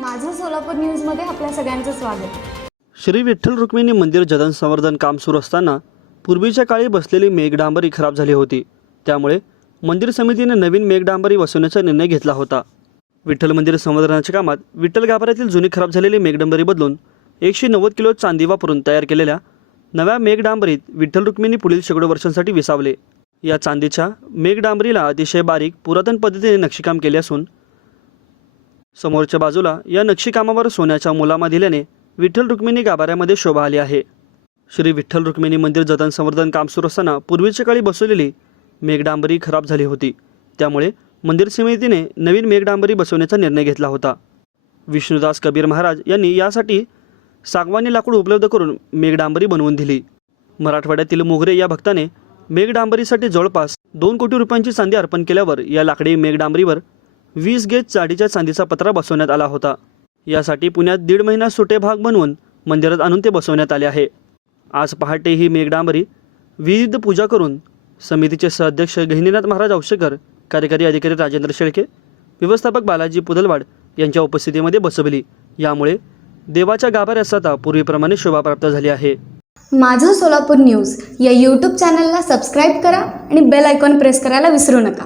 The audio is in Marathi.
सोलापूर न्यूजमध्ये आपल्या सगळ्यांचं स्वागत. श्री विठ्ठल रुक्मिणी मंदिर जतन संवर्धन काम सुरू असताना पूर्वीच्या काळी बसलेली मेघडांबरी खराब झाली होती. त्यामुळे मंदिर समितीने नवीन मेघडांबरी बसवण्याचा निर्णय घेतला होता. विठ्ठल मंदिर संवर्धनाच्या कामात विठ्ठल गाभाऱ्यातील जुनी खराब झालेली मेघडांबरी बदलून एकशे नव्वद किलो चांदी वापरून तयार केलेल्या नव्या मेघडांबरीत विठ्ठल रुक्मिणी पुढील शेकडो वर्षांसाठी विसावले. या चांदीच्या मेघडांबरीला अतिशय बारीक पुरातन पद्धतीने नक्षीकाम केले असून समोरच्या बाजूला या नक्षीकामावर सोन्याच्या मुलामा दिल्याने विठ्ठल रुक्मिणी गाभाऱ्यामध्ये शोभा आली आहे. श्री विठ्ठल रुक्मिणी मंदिर जतन संवर्धन काम सुरू असताना पूर्वीच्या काळी बसवलेली मेघडांबरी खराब झाली होती. त्यामुळे मंदिर समितीने नवीन मेघडांबरी बसवण्याचा निर्णय घेतला होता. विष्णुदास कबीर महाराज यांनी यासाठी सागवानी लाकूड उपलब्ध करून मेघडांबरी बनवून दिली. मराठवाड्यातील मोगरे या भक्ताने मेघडांबरीसाठी जवळपास दोन कोटी रुपयांची चांदी अर्पण केल्यावर या लाकडी मेघडांबरीवर वीस गेज चाडीच्या चांदीचा पत्रा बसवण्यात आला होता. यासाठी पुण्यात दीड महिना सुटे भाग बनवून मंदिरात आणून ते बसवण्यात आले आहे. आज पहाटे ही मेघडांबरी विविध पूजा करून समितीचे सहअध्यक्ष गहिनीनाथ महाराज औशेकर कार्यकारी अधिकारी राजेंद्र शेळके व्यवस्थापक बालाजी पुदलवाड यांच्या उपस्थितीमध्ये बसवली. यामुळे देवाच्या गाभाऱ्यास आता पूर्वीप्रमाणे शोभा प्राप्त झाली आहे. माझं सोलापूर न्यूज या यूट्यूब चॅनलला सबस्क्राईब करा आणि बेल आयकॉन प्रेस करायला विसरू नका.